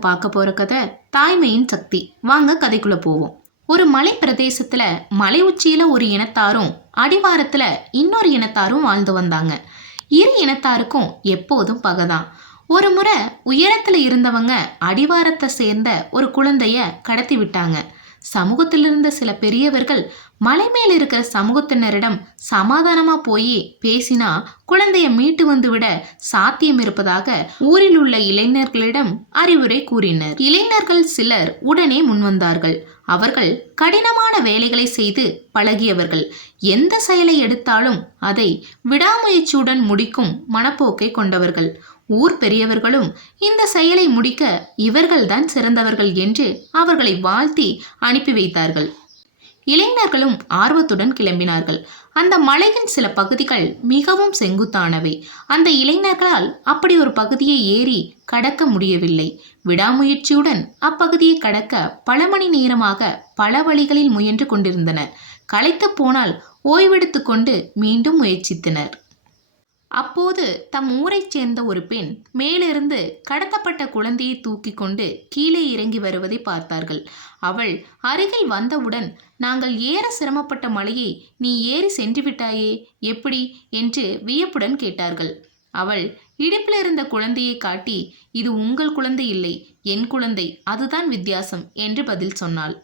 பார்க்க போற கதை தாய்மையின் சக்தி. வாங்க கதைக்குள்ள போவோம். ஒரு மலை பிரதேசத்துல மலை உச்சியில ஒரு இனத்தாரும் அடிவாரத்துல இன்னொரு இனத்தாரும் வாழ்ந்து வந்தாங்க. இரு இனத்தாருக்கும் எப்போதும் பகைதான். ஒரு முறை உயரத்துல இருந்தவங்க அடிவாரத்தை சேர்ந்த ஒரு குழந்தைய கடத்தி விட்டாங்க. சமூகத்தில் இருந்த சில பெரியவர்கள் மலை மேல் இருக்கிற சமூகத்தினரிடம் சமாதானமா போய் பேசினா குழந்தைய மீட்டு வந்து விட சாத்தியம் இருப்பதாக ஊரில் உள்ள இளைஞர்களிடம் அறிவுரை கூறினர். இளைஞர்கள் சிலர் உடனே முன்வந்தார்கள். அவர்கள் கடினமான வேலைகளை செய்து பழகியவர்கள். எந்த செயலை எடுத்தாலும் அதை விடாமுயற்சியுடன் முடிக்கும் மனப்போக்கை கொண்டவர்கள். ஊர் பெரியவர்களும் இந்த செயலை முடிக்க இவர்கள்தான் சிறந்தவர்கள் என்று அவர்களை வாழ்த்தி அனுப்பி வைத்தார்கள். இளைஞர்களும் ஆர்வத்துடன் கிளம்பினார்கள். அந்த மலையின் சில பகுதிகள் மிகவும் செங்குத்தானவை. அந்த இளைஞர்களால் அப்படி ஒரு பகுதியை ஏறி கடக்க முடியவில்லை. விடாமுயற்சியுடன் அப்பகுதியை கடக்க பல மணி நேரமாக பல வழிகளில் முயன்று கொண்டிருந்தனர். களைத்து போனால் ஓய்வெடுத்து கொண்டு மீண்டும் முயற்சித்தனர். அப்போது தம் ஊரைச் சேர்ந்த ஒரு பெண் மேலிருந்து கடத்தப்பட்ட குழந்தையை தூக்கி கொண்டு கீழே இறங்கி வருவதை பார்த்தார்கள். அவள் அருகில் வந்தவுடன் நாங்கள் ஏற சிரமப்பட்ட மலையை நீ ஏறி சென்று விட்டாயே எப்படி என்று வியப்புடன் கேட்டார்கள். அவள் இடுப்பில் இருந்த குழந்தையை காட்டி இது உங்கள் குழந்தை இல்லை என் குழந்தை அதுதான் வித்தியாசம் என்று பதில் சொன்னாள்.